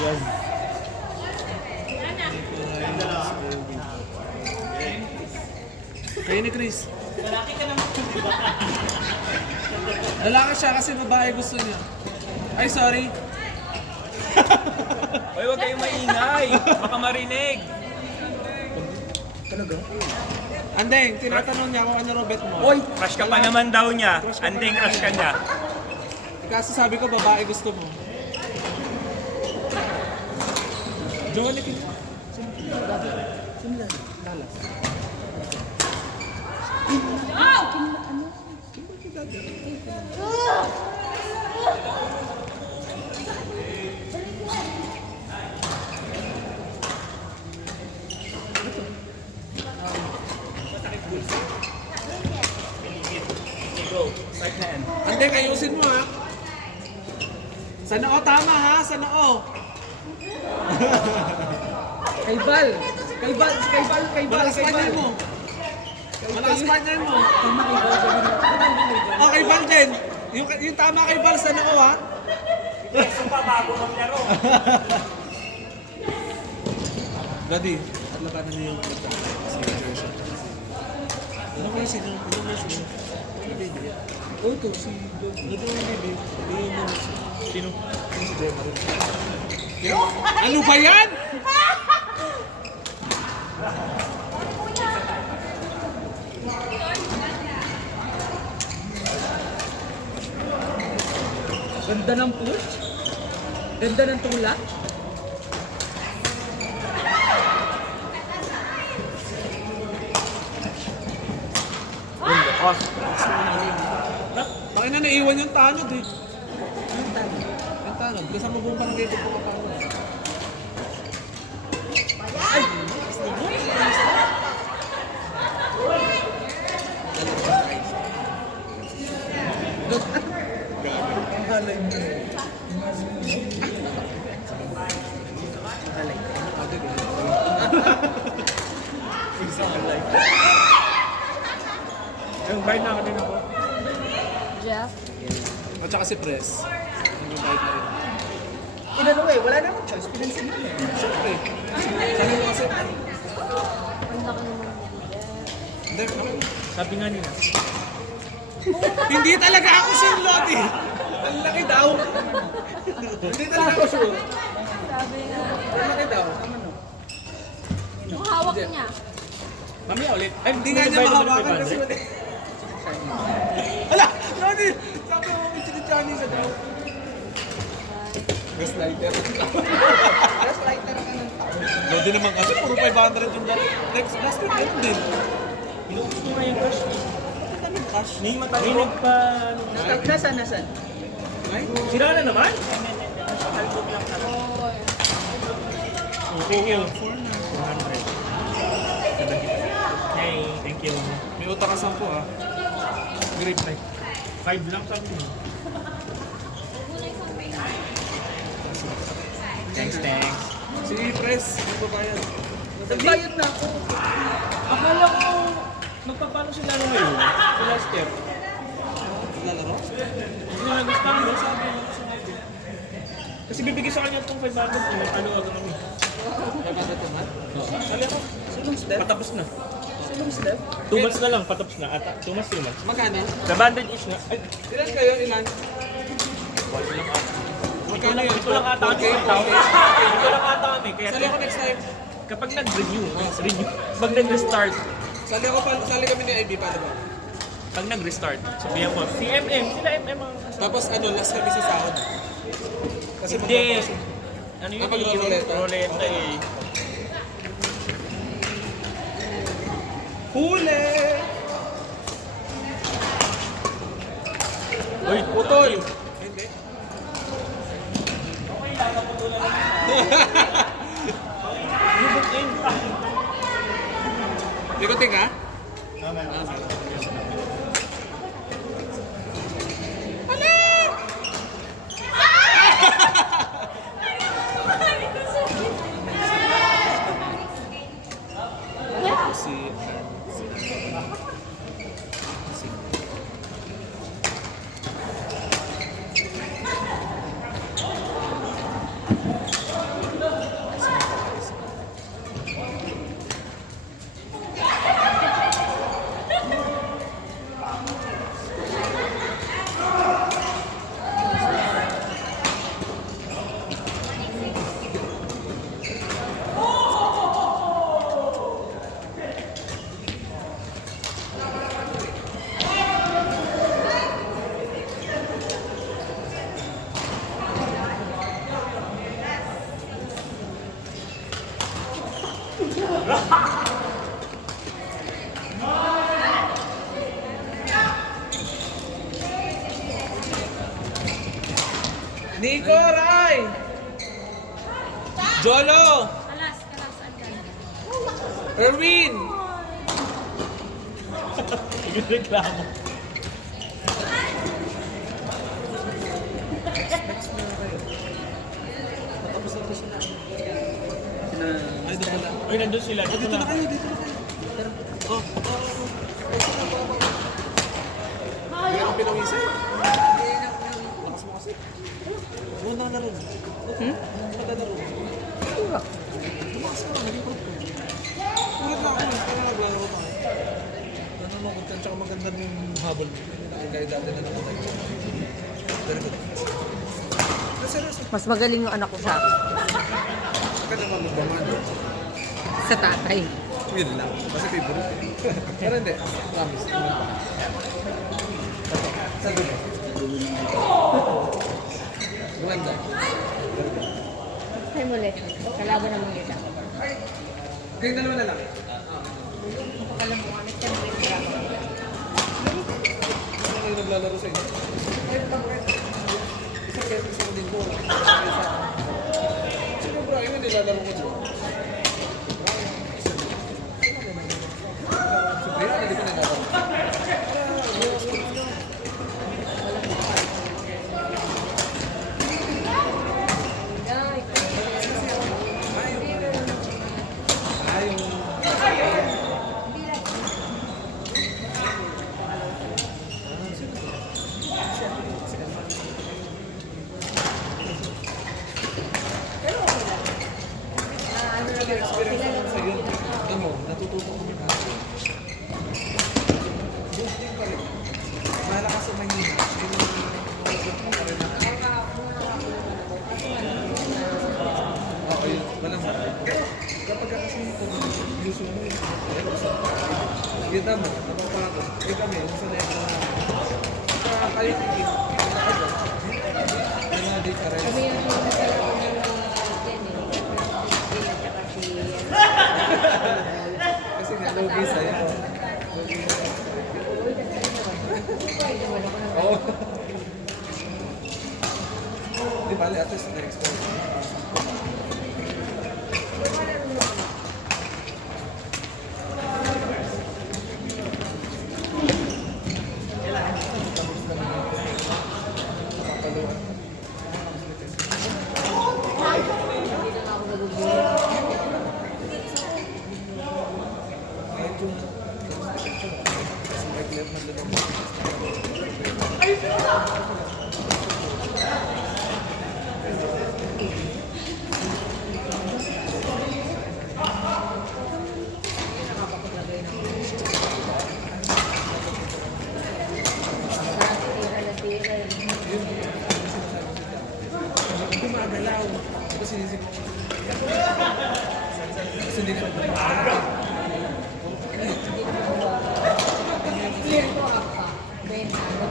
Yan. Kayo ni Chris. Lalaki siya kasi babae gusto niya. Ay, sorry. Hoy, huwag kayong maingay. Baka marinig. Andeng, tinatanong niya kung ano robet mo. Hoy, crush ka pa naman daw niya. Andeng, crush ka niya. Kasi sabi ko babae gusto mo. Joel, ikin. Sino Lalas. Andeng, ayusin mo ha. Sa noo, tama ha, sa noo. Kay Val. Malakas partner mo. Malakas partner mo. Tama kay Val. Oh, kay Val din. Yung tama kay Val sa noo ha. Gusto pa bago maglaro. Daddy, at lakanan niyo yung ano kayo sino? Ano kayo sino? Oh, ito, si Ito yung baby. Hindi mo Sino? Si Gemma rin. Ano ba yan? Ganda ng push. Ganda ng tula. Bakit na naiwan yung tanod eh? Yung tanod? Kasama buong barangay ko pumapano. Ay! Ang halay mo. Yung bite na kanina ko. Jeff? At saka si Press. Yung bite na rin. Inano eh, wala namang choice. Pinansigit na eh. Siyempre. Sabi mo kasi. Ang laki naman yan, Jeff. Hindi, okay. Sabi nga nila. Hindi talaga ako si Lodi. Ang laki daw. Hindi talaga ako sure. Sabi nga. Ang laki daw. Tama no. Yung hawak niya. Mamaya ulit. Ay, Hindi nga niya mahawakan kasi wala. Ala! Lodi! Sabi mo kami chinichani sa daw. Gaslighter. Gaslighter ka ng tao. Lodi naman kasi puro 500 yung next last week. Ganun din. Inuusto nga yung crush. Anong cash? May nagpa... Nasaan? Sira na naman? Thank you. Full na. 100. Hey, thank you. May utang ka 10 ah. Grape night. 5 lang sabi mo. Thanks. Si Press, ano ba ba yan? Nagbayad na ako. Akala ko magpapano sila ngayon? Sila Steph. Lalaro? Sila nag-stand mo sabi mo. Kasi bibigay sa kanya itong 500 kung ano agad kami. Nagkata naman? Sabi ako, Sinong step? patapos na. Sinong step? 2 months na lang, patapos na. At 2 months, 3 months. Magkano? The banded each na. Ay, Ilan kayo? Ilan? Magkano yun? ito lang ata kami. Okay, okay. Ito lang ata kami. Kaya Sali ako next time. kapag nag-renew, pag nag-restart, Sali kami ni IB, paano ba? pag nag-restart, sabihan ko, si MM, sila MM ang Tapos ano, last kami sa sahod. Kasi hindi. Ano yun? Kapag Yung ruleta. Ruleta eh. Huli! Uy, putol! Hindi. Ikutin ka? Si... Nico, Rai! Jolo! Kalas, andyan. Erwin! Nagreklamo. Ay, dito na. Uy, nandun sila. Dito na. Kayo, dito na kayo. Oh, Hindi ka pinawisay. Lakas mo kasi. Ano na laro? Ano na laro? Lumakas ka na, naging prop ko. Ulit na ako, pero naglaro tayo. Ano mo, kung tsaka maganda yung habol mo. Kaya dati na nakatay. Very good. Seryoso. Mas magaling yung anak ko sa akin. Ka naman magbaman. Sa tatay. Yun lang. Kasi favorite. Pero hindi. Promise. Sa dulo. Gumanda. Ay, muli. Kalaban naman kita. Kayong dalawa na lang. Pakalam mo kami, siyempre. Ano kayo naglalaro sa inyo? Isa kaya isa ko din ko. Sino bro? Ayun, nilalaro ko dito. Sabihin, hindi ko nilalaro. Experience ko sa iyo. Ano, natututo ko na. Building pa rin. Malakas sa Manila. Okay, walang kapag kasi gusto mo yun, kita mo, napapagod. Eh kami, sa neto na, kayo tigil, yung mga difference. Kami yung Kasi nga, logi sa'yo. Oo. Di bali, at least na-expose. Gumagalaw. Kasi hindi ka nagpapakalaw. clear ko apa. Ben, ano?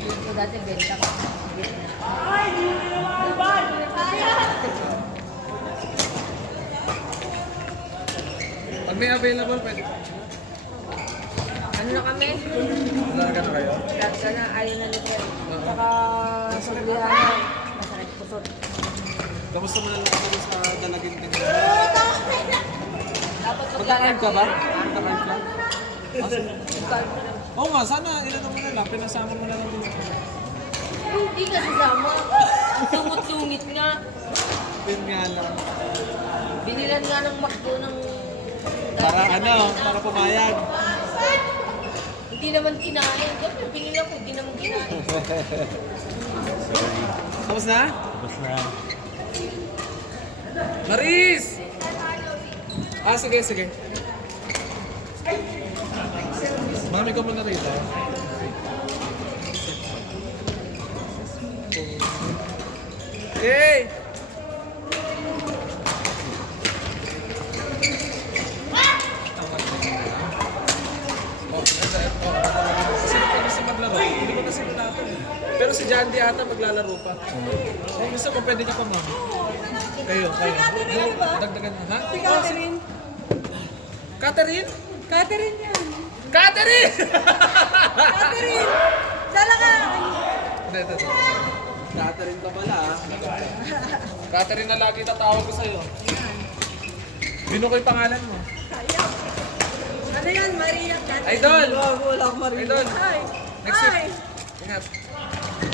Clear ko dati benta ko. Pag may available, pwede. Ano na kami? Nalaga na kayo? Lahat ka na, ayaw na nito. Saka sabihan, masakit pusot. Kamusta mo na lang ako sa dalagin din? Dapat Magka-card ka ba? Magka-card ka? Mag-card ka lang. Oo nga, sana ilan mo na lang. Pinasama mo na lang din. Hindi ka sasama. Ang sungit-sungit nga. Yun nga lang. Binilan nga ng McDo ng... Para ano, para pumayag. Hindi naman kinain. Siyempre, binilan ko, hindi naman kinain. Tapos na? Tapos na. Maris! Ah, sige, sige. Mami ko muna rito. Hey! Kasi pwede sa maglaro, hindi ko na sila natin. Pero si Jack Andy ata maglalaro pa. Kung gusto mo, pwede ka pa, ma'am. Kayo. Dagdagan mo, ha? Si Catherine. Catherine? Catherine yan. Catherine! Catherine! Dala ka! Ito. Catherine ka pala, ha? Catherine na lagi tatawag ko sa'yo. Bino ko yung pangalan mo. Ano yan? Maria Catherine. Idol! Wala akong marinig. Idol! Hi! Next Hi! week. Ingat.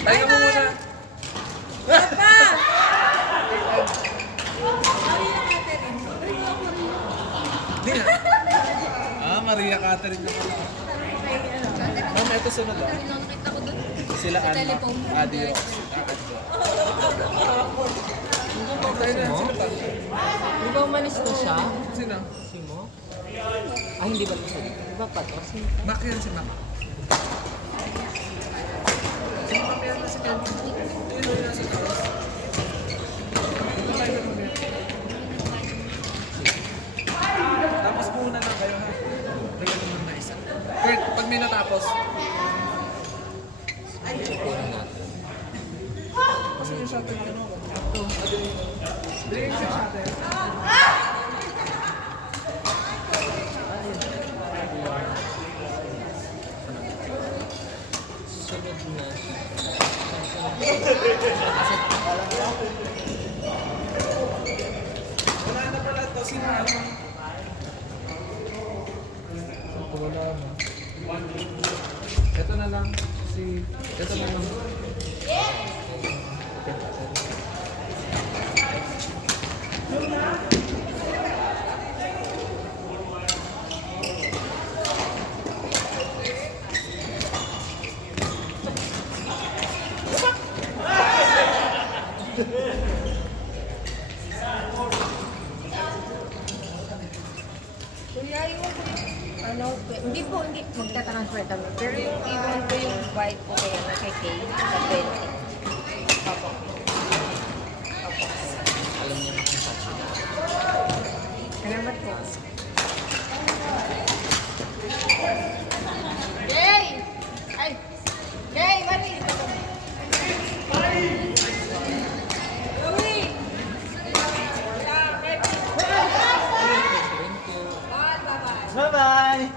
Tayo mo muna. Papa! Maria Catherine. Hindi nga. Maria Catherine na pala. Ma'am, ito sunod, ah. Sila Anna. Adi Rox. Tayo na. Sino pa? Di ba umalis na siya? Sino? Si Mo? Ay, hindi ba ito siya? Di ba pa to? Si Mac yan si Mac. Si Mac yan na si Ken. Yun na si Carlos. Tapos muna lang kayo, ha? Bigyan naman na isa. Kurt, pag may natapos. Kasi yung shot yung ano. Ito. Bigyan yung shot eh. sunod na. Wala na pala ito. Sino ano? Wala na. Ito na lang. Ito na lang. Kuya, iwan ko yung ano, hindi magta-transfer kami. Pero yung iwan ko yung bike ko kay Kay sa 20. Papa. Alam niya na kung saan siya. Salamat po. Yay! Ay! Yay! Mari! Uy! Bye-bye!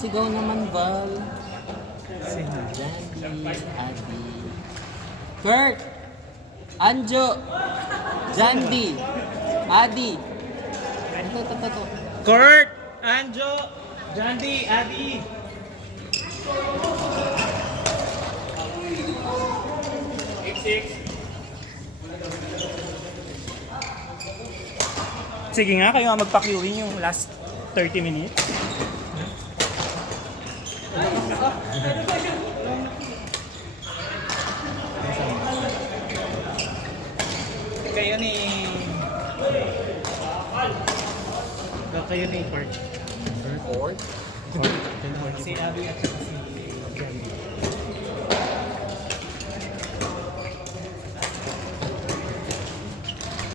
Sigaw naman, Val. Jandy, Adi. Kurt! Anjo! Jandy! Adi! Ito. Kurt! Anjo! Jandy! Adi! Sige nga, kayo nga magpa-queuing yung last 30 minutes. Kayo ni... Kayo ni Park. Fourth? Si Abby at si Jandy.